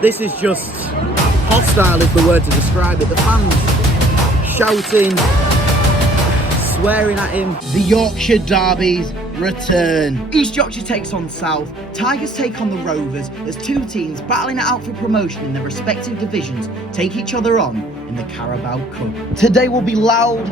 This is just hostile is the word to describe it. The fans shouting, swearing at him. The Yorkshire derbies return. East Yorkshire takes on South. Tigers take on the Rovers as two teams battling it out for promotion in their respective divisions take each other on in the Carabao Cup. Today will be loud,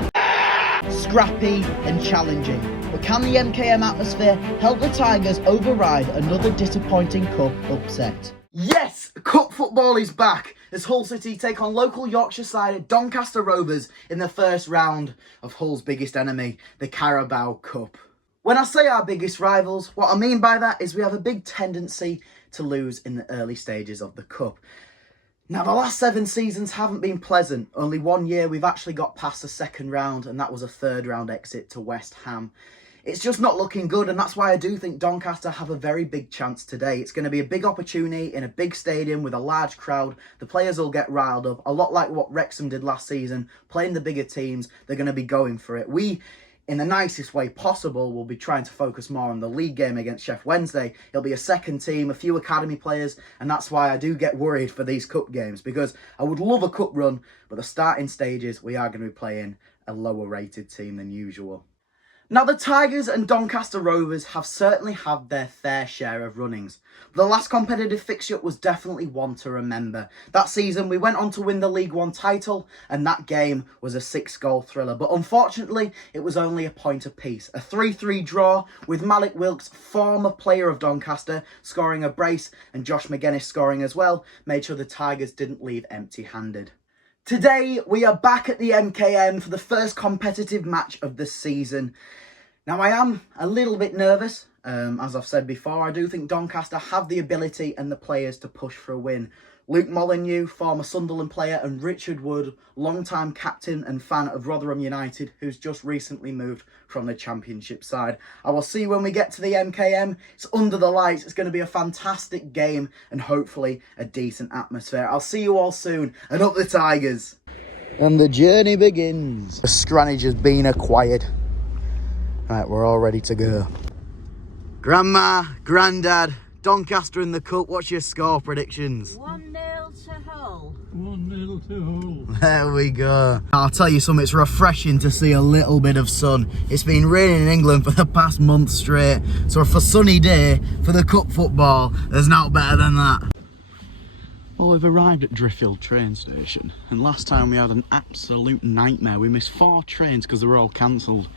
scrappy and challenging. But can the MKM atmosphere help the Tigers override another disappointing cup upset? Yes, cup football is back as Hull City take on local Yorkshire side Doncaster Rovers in the first round of Hull's biggest enemy, the Carabao Cup. When I say our biggest rivals, what I mean by that is we have a big tendency to lose in the early stages of the cup. Now, the last 7 seasons haven't been pleasant. Only 1 year we've actually got past the second round, and that was a third round exit to West Ham. It's just not looking good, and that's why I do think Doncaster have a very big chance today. It's going to be a big opportunity in a big stadium with a large crowd. The players will get riled up, a lot like what Wrexham did last season. Playing the bigger teams, they're going to be going for it. We, in the nicest way possible, will be trying to focus more on the league game against Sheff Wednesday. It'll be a second team, a few academy players, and that's why I do get worried for these cup games, because I would love a cup run, but the starting stages, we are going to be playing a lower rated team than usual. Now, the Tigers and Doncaster Rovers have certainly had their fair share of runnings. But the last competitive fixture was definitely one to remember. That season, we went on to win the League One title, and that game was a 6-goal thriller. But unfortunately, it was only a point apiece. A 3-3 draw, with Malik Wilkes, former player of Doncaster, scoring a brace, and Josh McGuinness scoring as well, made sure the Tigers didn't leave empty-handed. Today, we are back at the MKM for the first competitive match of the season. Now, I am a little bit nervous. As I've said before, I do think Doncaster have the ability and the players to push for a win. Luke Molyneux, former Sunderland player, and Richard Wood, long-time captain and fan of Rotherham United, who's just recently moved from the Championship side. I will see you when we get to the MKM. It's under the lights. It's going to be a fantastic game and hopefully a decent atmosphere. I'll see you all soon, and up the Tigers. And the journey begins. The scrannage has been acquired. Right, we're all ready to go. Grandma, Grandad, Doncaster in the cup. What's your score predictions? 1-0 to Hull. 1-0 to Hull. There we go. I'll tell you something, it's refreshing to see a little bit of sun. It's been raining in England for the past month straight. So for a sunny day, for the cup football, there's not better than that. Well, we've arrived at Driffield train station. And last time we had an absolute nightmare. We missed 4 trains because they were all cancelled.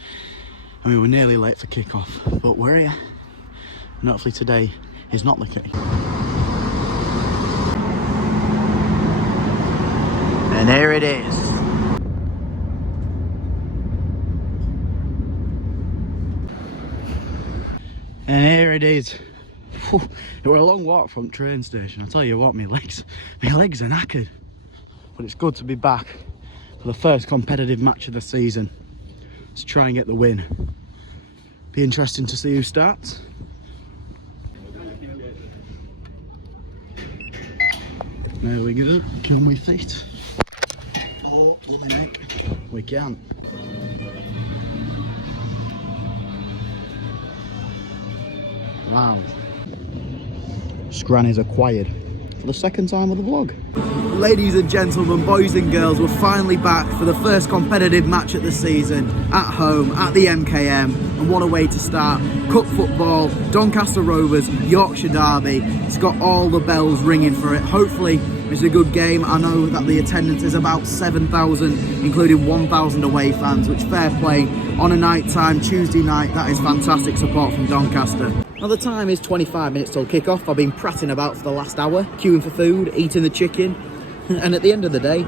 And we were nearly late for kick-off. But we're here. And hopefully today is not the case. And here it is. And here it is. Whew, it was a long walk from the train station. I'll tell you what, my legs are knackered. But it's good to be back for the first competitive match of the season. Let's try and get the win. Be interesting to see who starts. There we go. Can we fit? Oh, we can. Wow. Scran is acquired for the second time of the vlog. Ladies and gentlemen, boys and girls, we're finally back for the first competitive match of the season at home at the MKM, and what a way to start. Cup football, Doncaster Rovers, Yorkshire derby. It's got all the bells ringing for it. Hopefully it's a good game. I know that the attendance is about 7,000, including 1,000 away fans, which fair play on a night time, Tuesday night. That is fantastic support from Doncaster. Now the time is 25 minutes till kick-off. I've been prattling about for the last hour, queuing for food, eating the chicken. And at the end of the day,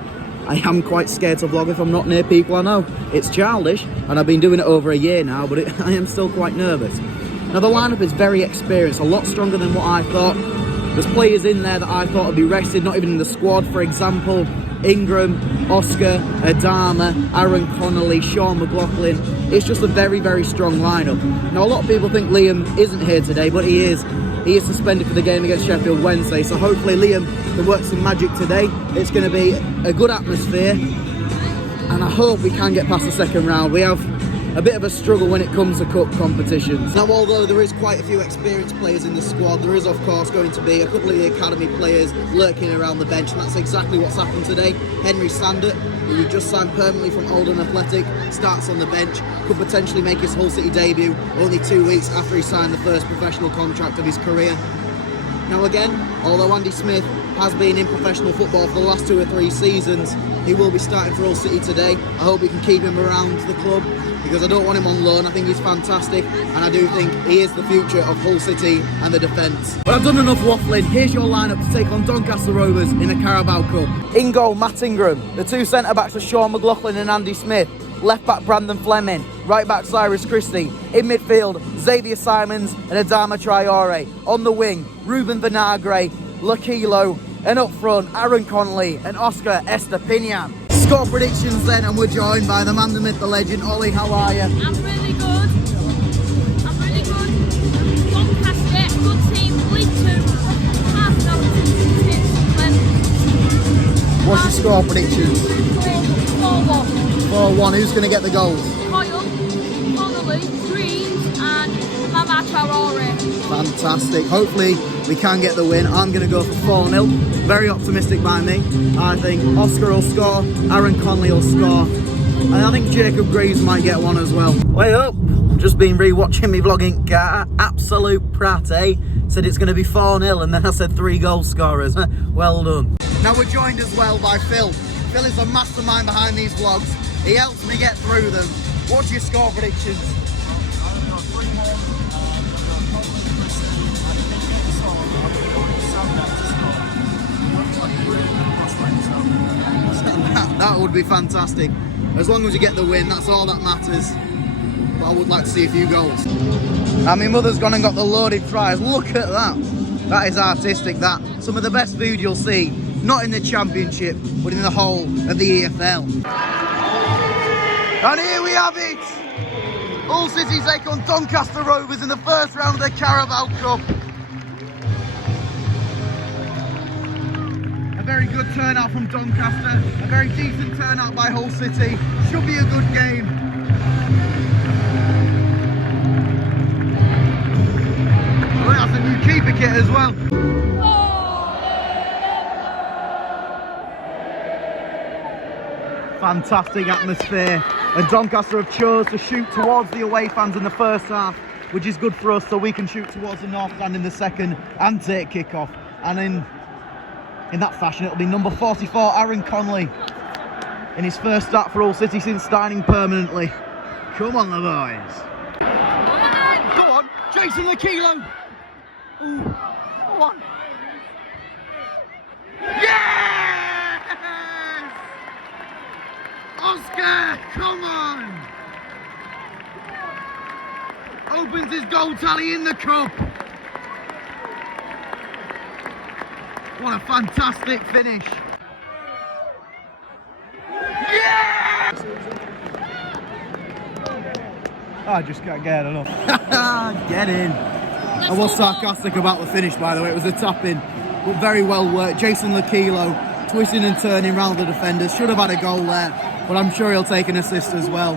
I am quite scared to vlog if I'm not near people I know. It's childish, and I've been doing it over a year now, but I am still quite nervous. Now the lineup is very experienced, a lot stronger than what I thought. There's players in there that I thought would be rested, not even in the squad. For example, Ingram, Oscar, Adama, Aaron Connolly, Sean McLaughlin. It's just a very, very strong lineup. Now a lot of people think Liam isn't here today, but he is. He is suspended for the game against Sheffield Wednesday, so hopefully Liam can work some magic today. It's going to be a good atmosphere, and I hope we can get past the second round. We have a bit of a struggle when it comes to cup competitions. Now, although there is quite a few experienced players in the squad, there is of course going to be a couple of the academy players lurking around the bench, and that's exactly what's happened today. Henry Sander, who just signed permanently from Oldham Athletic, starts on the bench, could potentially make his Hull City debut only 2 weeks after he signed the first professional contract of his career. Now again, although Andy Smith has been in professional football for the last 2 or 3 seasons, he will be starting for Hull City today. I hope we can keep him around the club because I don't want him on loan. I think he's fantastic, and I do think he is the future of Hull City and the defence. But I've done enough waffling. Here's your lineup to take on Doncaster Rovers in the Carabao Cup. In goal, Matt Ingram. The 2 centre-backs are Sean McLaughlin and Andy Smith. Left back Brandon Fleming, right back Cyrus Christie. In midfield, Xavier Simons and Adama Traore. On the wing, Ruben Vinagre, Lakilo, and up front, Aaron Connolly and Oscar Estepinian. Score predictions then, and we're joined by the man, the myth, the legend. Ollie, how are you? I'm really good. Doncaster, good team, League 2. What's your score predictions? 4-1. 4-1. Who's going to get the goals? Coyle, Connolly, Greaves and Mama Traore. Fantastic. Hopefully we can get the win. I'm going to go for 4-0. Very optimistic by me. I think Oscar will score, Aaron Connolly will score, and I think Jacob Greaves might get one as well. Wait up. Just been re-watching me vlogging car. Absolute prat, eh? Said it's going to be 4-0 and then I said 3 goal scorers. Well done. Now we're joined as well by Phil. Phil is the mastermind behind these vlogs. He helps me get through them. What's your score predictions? That would be fantastic. As long as you get the win, that's all that matters. But I would like to see a few goals. And my mother's gone and got the loaded fries. Look at that. That is artistic, that. Some of the best food you'll see, not in the Championship, but in the whole of the EFL. And here we have it! Hull City take on Doncaster Rovers in the first round of the Carabao Cup. A very good turnout from Doncaster, a very decent turnout by Hull City. Should be a good game. Well, that's a new keeper kit as well. Fantastic atmosphere, and Doncaster have chose to shoot towards the away fans in the first half, which is good for us, so we can shoot towards the north stand in the second and take kick-off. And in that fashion, it'll be number 44, Aaron Connolly, in his first start for Hull City since signing permanently. Come on, the boys. Go on, Jason Lakilo. Ooh, go on. Yes! Oscar, come on! Opens his goal tally in the cup. What a fantastic finish. Yeah! I just can't get enough. Get in. I was sarcastic about the finish, by the way. It was a tap-in, but very well worked. Jason Lakilo twisting and turning round the defenders. Should have had a goal there, but I'm sure he'll take an assist as well.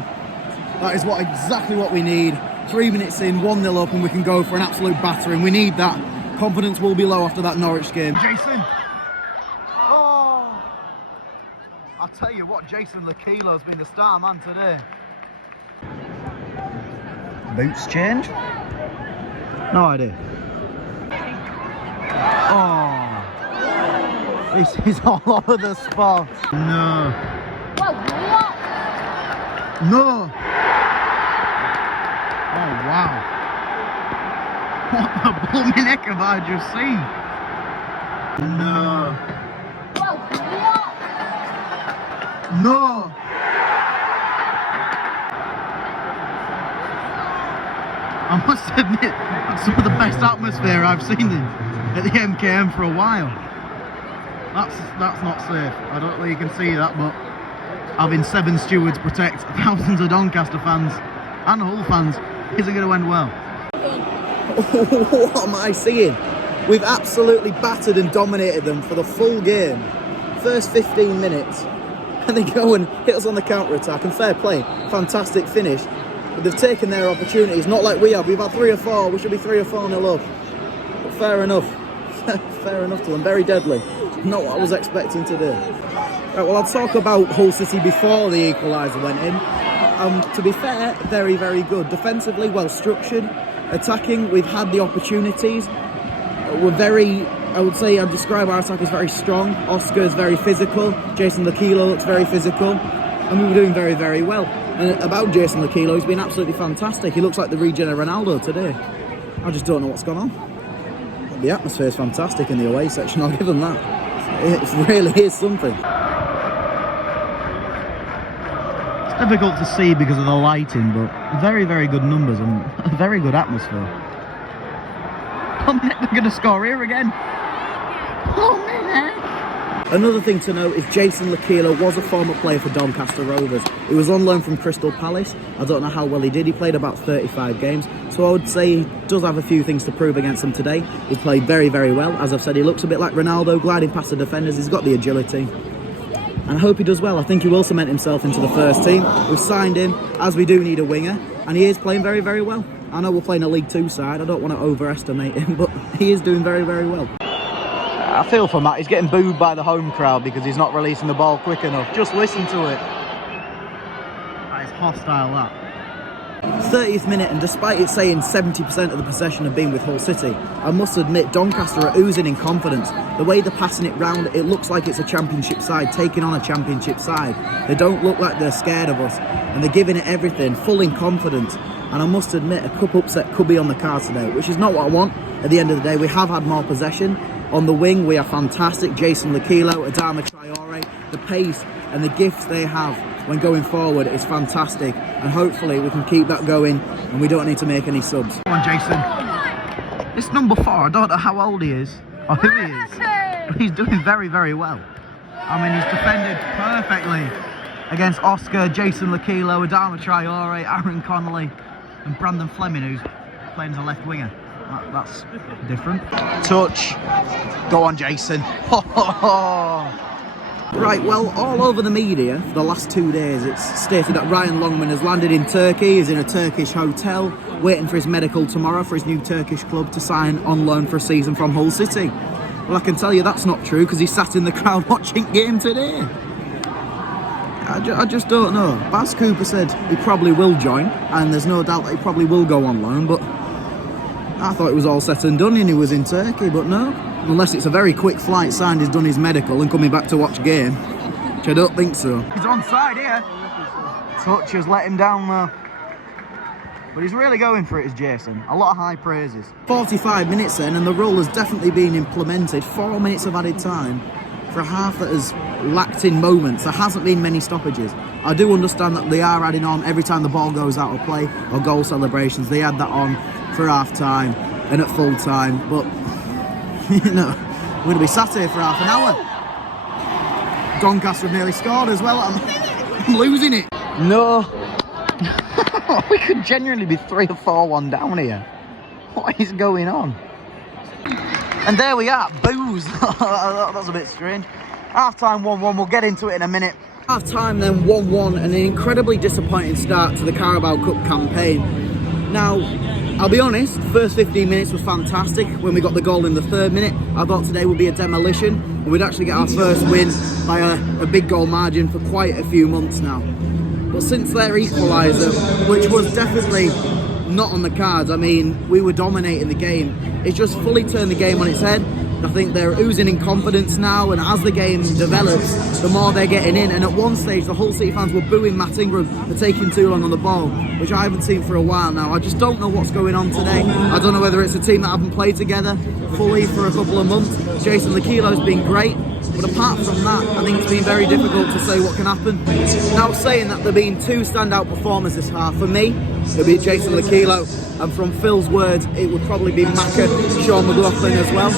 That is exactly what we need. 3 minutes in, 1-0 up, and we can go for an absolute battering. We need that. Confidence will be low after that Norwich game. Jason! Oh! I'll tell you what, Jason Lakilo's been the star man today. Boots change? No idea. Oh! This is all over the spot. No. No! Oh wow. What the blooming heck have I just seen? No. No. I must admit, that's some of the best atmosphere I've seen at the MKM for a while. That's not safe. I don't think you can see that, but having 7 stewards protect thousands of Doncaster fans and Hull fans isn't going to end well. What am I seeing? We've absolutely battered and dominated them for the full game. First 15 minutes. And they go and hit us on the counter-attack. And fair play. Fantastic finish. but they've taken their opportunities, not like we have. We've had 3 or 4, we should be 3 or 4-0 up. But fair enough. Fair enough to them, very deadly. Not what I was expecting to do. Right, well, I'll talk about Hull City before the equaliser went in. To be fair, very, very good. Defensively, well structured. Attacking, we've had the opportunities. We're very, I would say, I'd describe our attack as very strong. Oscar is very physical. Jason Lakilo looks very physical. And we were doing very, very well. And about Jason Lakilo, he's been absolutely fantastic. He looks like the regen of Ronaldo today. I just don't know what's gone on. The atmosphere is fantastic in the away section, I'll give them that. It really is something. It's difficult to see because of the lighting, but very, very good numbers and a very good atmosphere. They're going to score here again. Another thing to note is Jason Lakilo was a former player for Doncaster Rovers. He was on loan from Crystal Palace. I don't know how well he did. He played about 35 games. So I would say he does have a few things to prove against them today. He's played very, very well. As I've said, he looks a bit like Ronaldo, gliding past the defenders. He's got the agility. And I hope he does well. I think he will cement himself into the first team. We've signed him, as we do need a winger. And he is playing very, very well. I know we're playing a League 2 side. I don't want to overestimate him, but he is doing very, very well. I feel for Matt. He's getting booed by the home crowd because he's not releasing the ball quick enough. Just listen to it. That is hostile, that. 30th minute, and despite it saying 70% of the possession have been with Hull City, I must admit Doncaster are oozing in confidence. The way they're passing it round, it looks like it's a championship side taking on a championship side. They don't look like they're scared of us, and they're giving it everything, full in confidence. And I must admit, a cup upset could be on the cards today, which is not what I want. At the end of the day, we have had more possession. On the wing, we are fantastic. Jason Lakilo, Adama Traore, the pace and the gifts they have when going forward is fantastic. And hopefully we can keep that going and we don't need to make any subs. Come on, Jason. This number 4, I don't know how old he is or who he is, but he's doing very, very well. I mean, he's defended perfectly against Oscar, Jason Lakilo, Adama Traore, Aaron Connolly and Brandon Fleming, who's playing as a left winger. That's different. Touch. Go on, Jason. Right, well, all over the media for the last 2 days, it's stated that Ryan Longman has landed in Turkey, is in a Turkish hotel, waiting for his medical tomorrow for his new Turkish club to sign on loan for a season from Hull City. Well, I can tell you that's not true because he sat in the crowd watching game today. I just don't know. Baz Cooper said he probably will join, and there's no doubt that he probably will go on loan, but I thought it was all set and done and he was in Turkey, but no. Unless it's a very quick flight, signed, he's done his medical and coming back to watch game, which I don't think so. He's onside here. Touch has let him down though. But he's really going for it, is Jason. A lot of high praises. 45 minutes then, and the rule has definitely been implemented. 4 minutes of added time for a half that has lacked in moments. There hasn't been many stoppages. I do understand that they are adding on every time the ball goes out of play or goal celebrations. They add that on for half time and at full time, but you know, we're going to be sat here for half an hour. Doncaster have nearly scored as well. I'm losing it. No. We could genuinely be 3 or 4-1 down here. What is going on? And there we are, booze. That's a bit strange. Half time 1-1, we'll get into it in a minute. Half time then 1-1, and an incredibly disappointing start to the Carabao Cup campaign. Now, I'll be honest, the first 15 minutes was fantastic. When we got the goal in the 3rd minute, I thought today would be a demolition and we'd actually get our first win by a big goal margin for quite a few months now. But since their equaliser, which was definitely not on the cards, I mean, we were dominating the game. It's just fully turned the game on its head. I think they're oozing in confidence now, and as the game develops, the more they're getting in. And at one stage, the Hull City fans were booing Matt Ingram for taking too long on the ball, which I haven't seen for a while now. I just don't know what's going on today. I don't know whether it's a team that haven't played together fully for a couple of months. Jason Lakilo's been great, but apart from that, I think it's been very difficult to say what can happen. Now, saying that there have been 2 standout performers this half, for me, it'll be Jason Lakilo, and from Phil's words, it would probably be Macca, Sean McLaughlin as well.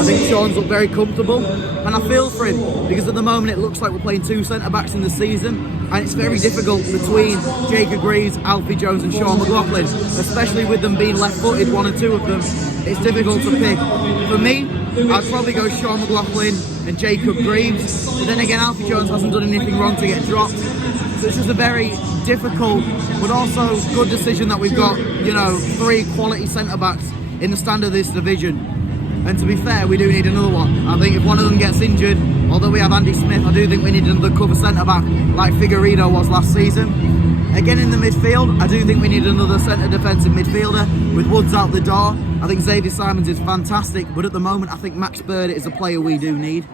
I think Sean's looked very comfortable, and I feel for him, because at the moment it looks like we're playing 2 centre-backs in the season, and it's very difficult between Jacob Greaves, Alfie Jones and Sean McLaughlin, especially with them being left-footed, 1 or 2 of them. It's difficult to pick. For me, I'd probably go Sean McLaughlin and Jacob Greaves, but then again Alfie Jones hasn't done anything wrong to get dropped, so it's just a very difficult, but also good decision that we've got, you know, 3 quality centre-backs in the stand of this division. And to be fair, we do need another one. I think if one of them gets injured, although we have Andy Smith, I do think we need another cover centre-back like Figueiredo was last season. Again, in the midfield, I do think we need another centre defensive midfielder with Woods out the door. I think Xavier Simons is fantastic, but at the moment, I think Max Bird is a player we do need.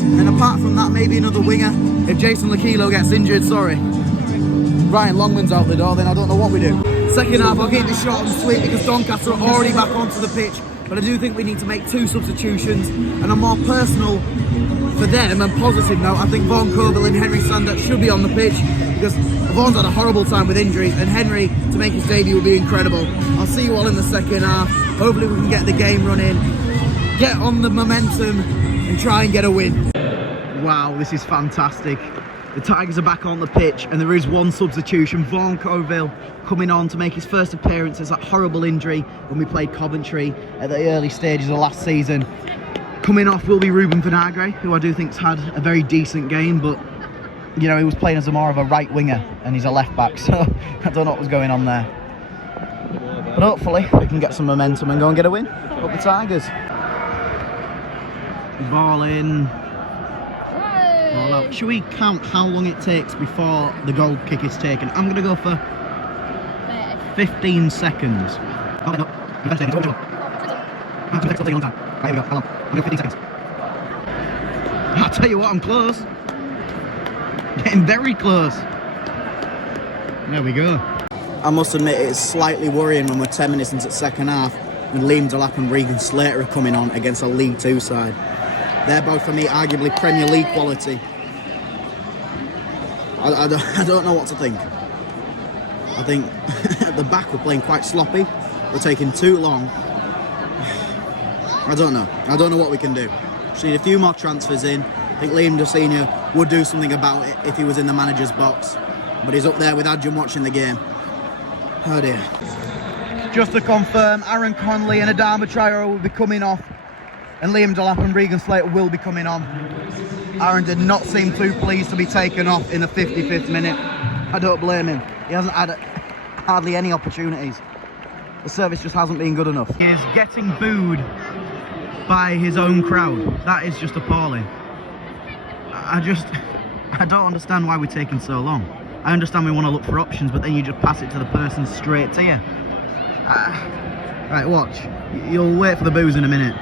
And apart from that, maybe another winger. If Jason Lakilo gets injured, sorry. Ryan Longman's out the door, then I don't know what we do. Second half, I'll keep this short and sweet because Doncaster are already back onto the pitch. But I do think we need to make 2 substitutions, and a more personal for them and positive note, I think Vaughan Covill and Henry Sander should be on the pitch because Vaughan's had a horrible time with injuries, and Henry to make his debut would be incredible. I'll see you all in the second half. Hopefully we can get the game running, get on the momentum and try and get a win. Wow, this is fantastic. The Tigers are back on the pitch and there is 1 substitution. Vaughan Covill coming on to make his first appearance as that horrible injury when we played Coventry at the early stages of last season. Coming off will be Ruben Vinagre, who I do think's had a very decent game, but you know, he was playing as more of a right winger and he's a left back, so I don't know what was going on there. But hopefully we can get some momentum and go and get a win. Up the Tigers. Ball in. Ball out. Should we count how long it takes before the goal kick is taken? I'm going to go for 15 seconds. Oh, no. I'll take a long time. Right, here we go. How long? I'm going 15 seconds. I'll tell you what, I'm close. Getting very close. There we go. I must admit it's slightly worrying when we're 10 minutes into the second half and Liam Delap and Regan Slater are coming on against a League 2 side. They're both, for me, arguably Premier League quality. I don't know what to think. I think at the back we're playing quite sloppy. We're taking too long. I don't know. I don't know what we can do. Just need a few more transfers in. I think Liam Senior would do something about it if he was in the manager's box. But he's up there with Adjun watching the game. Oh dear. Just to confirm, Aaron Conley and Adama Traore will be coming off. And Liam Delap and Regan Slater will be coming on. Aaron did not seem too pleased to be taken off in the 55th minute. I don't blame him. He hasn't had hardly any opportunities. The service just hasn't been good enough. He is getting booed by his own crowd. That is just appalling. I don't understand why we're taking so long. I understand we want to look for options, but then you just pass it to the person straight to you. Right, watch. You'll wait for the boos in a minute.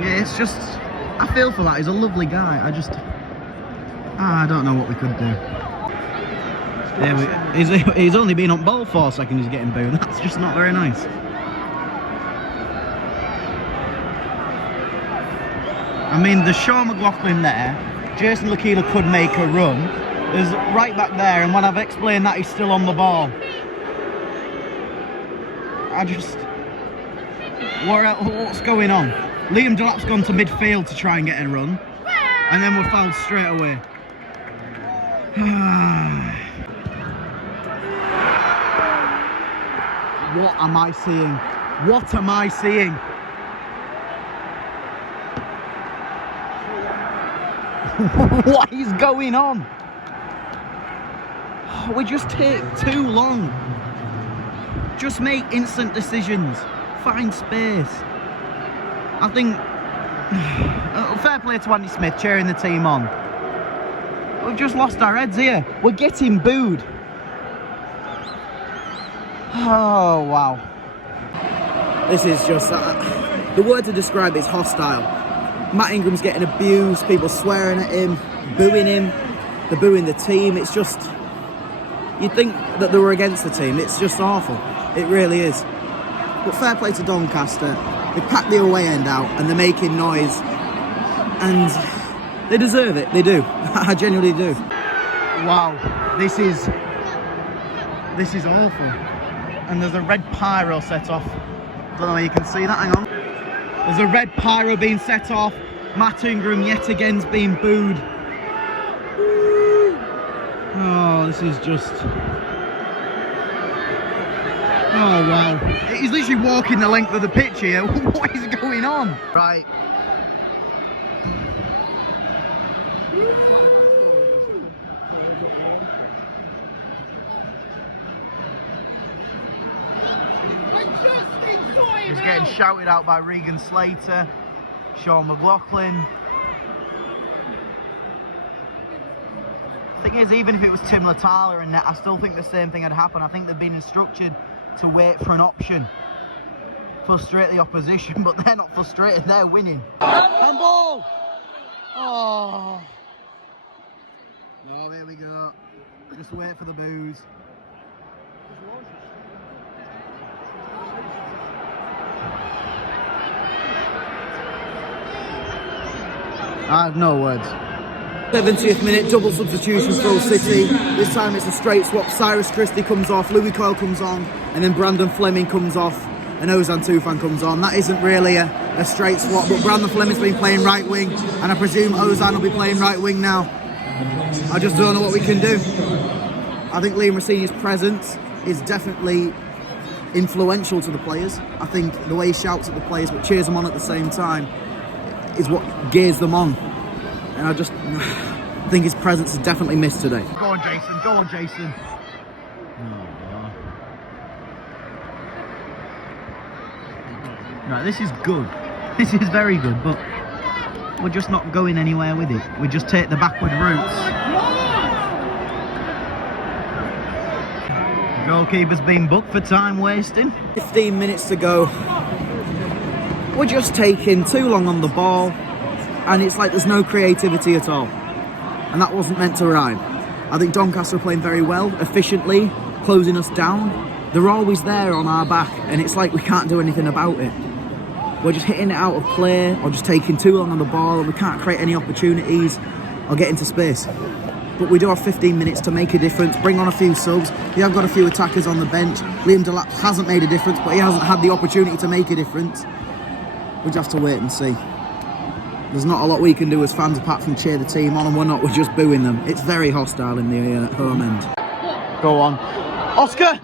Yeah, it's just, I feel for that. He's a lovely guy. I don't know what we could do. He's only been on ball 4 seconds, he's getting booed. That's just not very nice. I mean, there's Sean McLaughlin there. Jason Lakila could make a run. There's right back there, and when I've explained that, he's still on the ball. What's going on? Liam Delap's gone to midfield to try and get a run, and then we're fouled straight away. What am I seeing? What am I seeing? What is going on? We just take too long. Just make instant decisions. Find space. I think fair play to Andy Smith cheering the team on. We've just lost our heads here. We're getting booed. Oh wow. This is just the word to describe it is hostile. Matt Ingram's getting abused, people swearing at him, booing him, they're booing the team. It's just, you'd think that they were against the team. It's just awful. It really is. But fair play to Doncaster. They packed the away end out and they're making noise. And they deserve it, they do. I genuinely do. Wow, this is awful. And there's a red pyro set off. Don't know if you can see that, hang on. There's a red pyro being set off. Matt Ingram yet again's being booed. Oh, this is just... Oh, wow. He's literally walking the length of the pitch here. What is going on? Right. He's getting shouted out by Regan Slater, Sean McLaughlin. Thing is, even if it was Tim Latala in net, I still think the same thing had happened. I think they've been instructed to wait for an option. Frustrate the opposition, but they're not frustrated, they're winning. Handball! Oh. Oh, here we go. Just wait for the boos. I have no words. 70th minute, double substitution for Hull City. This time it's a straight swap. Cyrus Christie comes off, Louis Coyle comes on, and then Brandon Fleming comes off, and Ozan Tufan comes on. That isn't really a straight swap, but Brandon Fleming's been playing right wing, and I presume Ozan will be playing right wing now. I just don't know what we can do. I think Liam Rossini's presence is definitely influential to the players. I think the way he shouts at the players but cheers them on at the same time is what gears them on. And I just think his presence is definitely missed today. Go on, Jason. Go on, Jason. Right, this is good. This is very good, but we're just not going anywhere with it. We just take the backward routes. Goalkeeper's been booked for time wasting. 15 minutes to go. We're just taking too long on the ball, and it's like there's no creativity at all. And that wasn't meant to rhyme. I think Doncaster are playing very well, efficiently, closing us down. They're always there on our back, and it's like we can't do anything about it. We're just hitting it out of play, or just taking too long on the ball, and we can't create any opportunities or get into space. But we do have 15 minutes to make a difference, bring on a few subs. We have got a few attackers on the bench. Liam Delap hasn't made a difference, but he hasn't had the opportunity to make a difference. We just have to wait and see. There's not a lot we can do as fans apart from cheer the team on, and we're just booing them. It's very hostile in the home end. Go on. Oscar!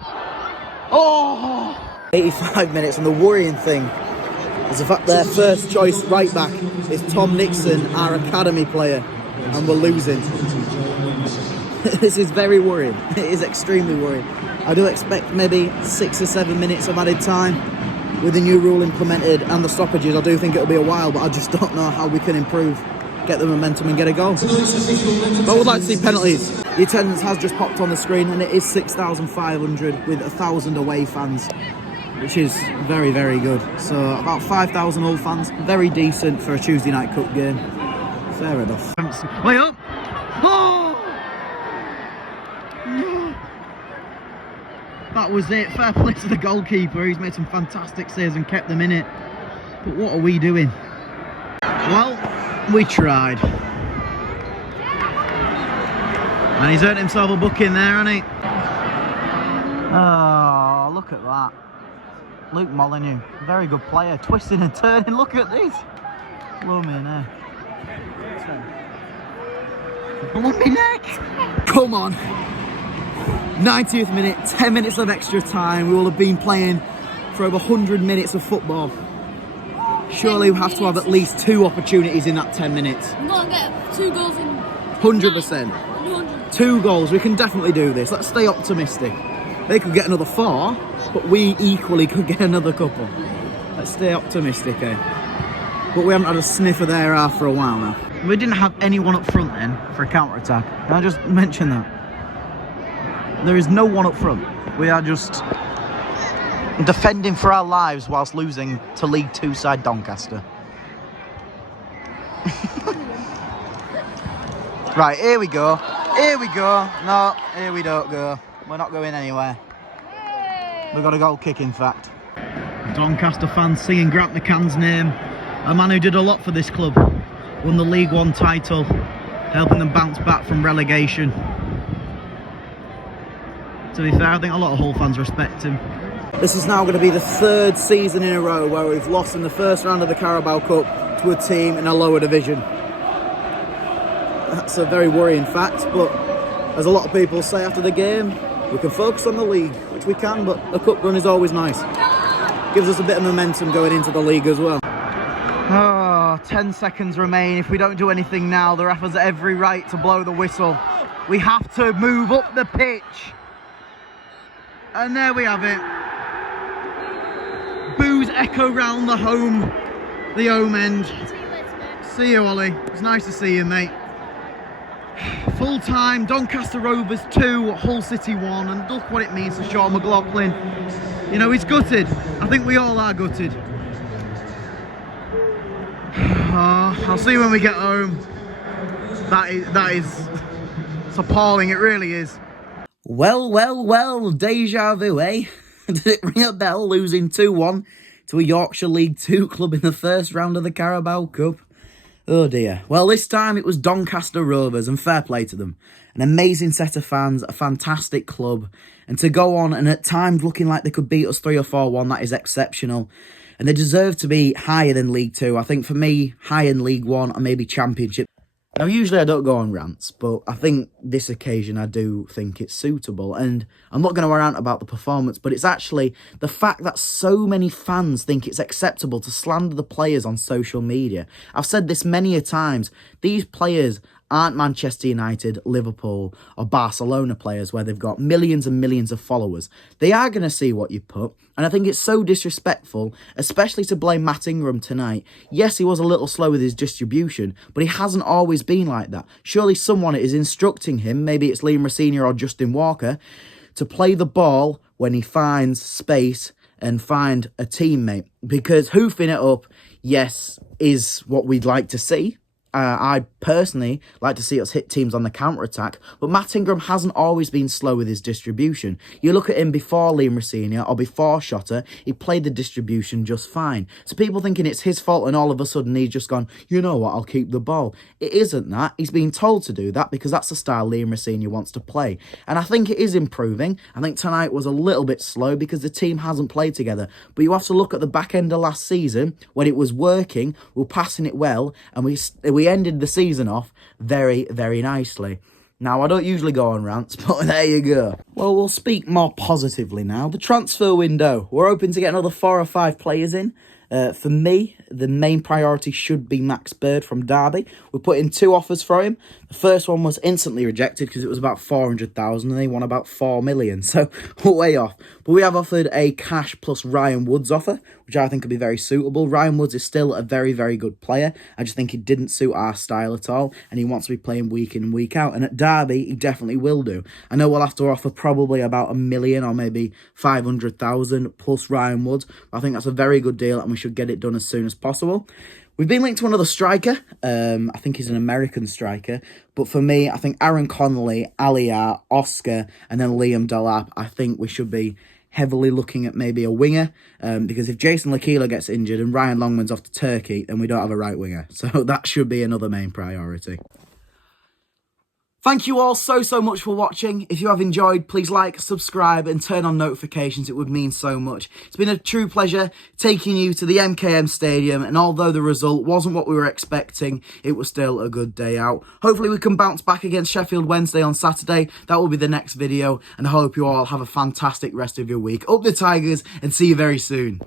Oh! 85 minutes, and the worrying thing is the fact their first choice right back is Tom Nixon, our academy player, and we're losing. This is very worrying. It is extremely worrying. I do expect maybe 6 or 7 minutes of added time with the new rule implemented and the stoppages. I do think it'll be a while, but I just don't know how we can improve, get the momentum and get a goal. But I would like to see penalties. The attendance has just popped on the screen, and it is 6,500 with 1,000 away fans, which is very, very good. So about 5,000 Hull fans, very decent for a Tuesday night cup game. Fair enough. Way up! Oh! That was it. Fair play to the goalkeeper. He's made some fantastic saves and kept them in it. But what are we doing? Well, we tried. And he's earned himself a booking there, hasn't he? Oh, look at that. Luke Molyneux, very good player, twisting and turning. Look at this. Blow me in there. Blow me neck. Come on. 90th minute, 10 minutes of extra time. We will have been playing for over 100 minutes of football. Surely we have to have at least 2 opportunities in that 10 minutes. We're not going to get 2 goals in 100%. 100. 2 goals, we can definitely do this. Let's stay optimistic. They could get another 4, but we equally could get another couple. Let's stay optimistic, eh? But we haven't had a sniffer there for a while now. We didn't have anyone up front then for a counter-attack. Can I just mention that? There is no one up front. We are just defending for our lives whilst losing to League 2 side Doncaster. Right, here we go. Here we go. No, here we don't go. We're not going anywhere. We've got a goal kick, in fact. Doncaster fans singing Grant McCann's name. A man who did a lot for this club. Won the League 1 title, helping them bounce back from relegation. To be fair, I think a lot of Hull fans respect him. This is now going to be the 3rd season in a row where we've lost in the first round of the Carabao Cup to a team in a lower division. That's a very worrying fact, but as a lot of people say after the game, we can focus on the league, which we can, but a cup run is always nice. Gives us a bit of momentum going into the league as well. Oh, 10 seconds remain. If we don't do anything now, the ref has every right to blow the whistle. We have to move up the pitch. And there we have it. Boos echo round the home end. See you, Ollie. It's nice to see you, mate. Full time, Doncaster Rovers 2, Hull City 1, and look what it means to Sean McLaughlin. You know, he's gutted. I think we all are gutted. I'll see you when we get home. That is it's appalling, it really is. Well, deja vu, eh? Did it ring a bell, losing 2-1 to a Yorkshire League 2 club in the first round of the Carabao Cup? Oh dear. Well, this time it was Doncaster Rovers, and fair play to them. An amazing set of fans, a fantastic club, and to go on and at times looking like they could beat us 3 or 4-1, that is exceptional. And they deserve to be higher than League 2. I think for me, higher in League 1 or maybe Championship. Now, usually I don't go on rants, but I think this occasion I do think it's suitable. And I'm not going to rant about the performance, but it's actually the fact that so many fans think it's acceptable to slander the players on social media. I've said this many a times. These players aren't Manchester United, Liverpool or Barcelona players where they've got millions and millions of followers. They are going to see what you put, and I think it's so disrespectful, especially to blame Matt Ingram tonight. Yes, he was a little slow with his distribution, but he hasn't always been like that. Surely someone is instructing him, maybe it's Liam Rosenior or Justin Walker, to play the ball when he finds space and find a teammate, because hoofing it up, yes, is what we'd like to see. I personally like to see us hit teams on the counter-attack, but Matt Ingram hasn't always been slow with his distribution. You look at him before Liam Rosenior or before Shotter, he played the distribution just fine. So people thinking it's his fault and all of a sudden he's just gone, you know what, I'll keep the ball. It isn't that. He's been told to do that because that's the style Liam Rosenior wants to play. And I think it is improving. I think tonight was a little bit slow because the team hasn't played together. But you have to look at the back end of last season when it was working, we were passing it well, and we ended the season off very, very nicely. Now, I don't usually go on rants, but there you go. Well, we'll speak more positively now. The transfer window. We're hoping to get another 4 or 5 players in. For me, the main priority should be Max Bird from Derby. We put in 2 offers for him. The first one was instantly rejected because it was about 400,000 and they won about 4 million. So we're way off. But we have offered a cash plus Ryan Woods offer, which I think could be very suitable. Ryan Woods is still a very, very good player. I just think he didn't suit our style at all, and he wants to be playing week in and week out. And at Derby, he definitely will do. I know we'll have to offer probably about 1 million or maybe 500,000 plus Ryan Woods. I think that's a very good deal, and we should get it done as soon as possible. We've been linked to another striker. I think he's an American striker. But for me, I think Aaron Connolly, Aliar, Oscar, and then Liam Delap, I think we should be heavily looking at maybe a winger. Because if Jason Lakila gets injured and Ryan Longman's off to Turkey, then we don't have a right winger. So that should be another main priority. Thank you all so much for watching. If you have enjoyed, please like, subscribe and turn on notifications. It would mean so much. It's been a true pleasure taking you to the MKM Stadium, and although the result wasn't what we were expecting, it was still a good day out. Hopefully we can bounce back against Sheffield Wednesday on Saturday. That will be the next video, and I hope you all have a fantastic rest of your week. Up the Tigers, and see you very soon.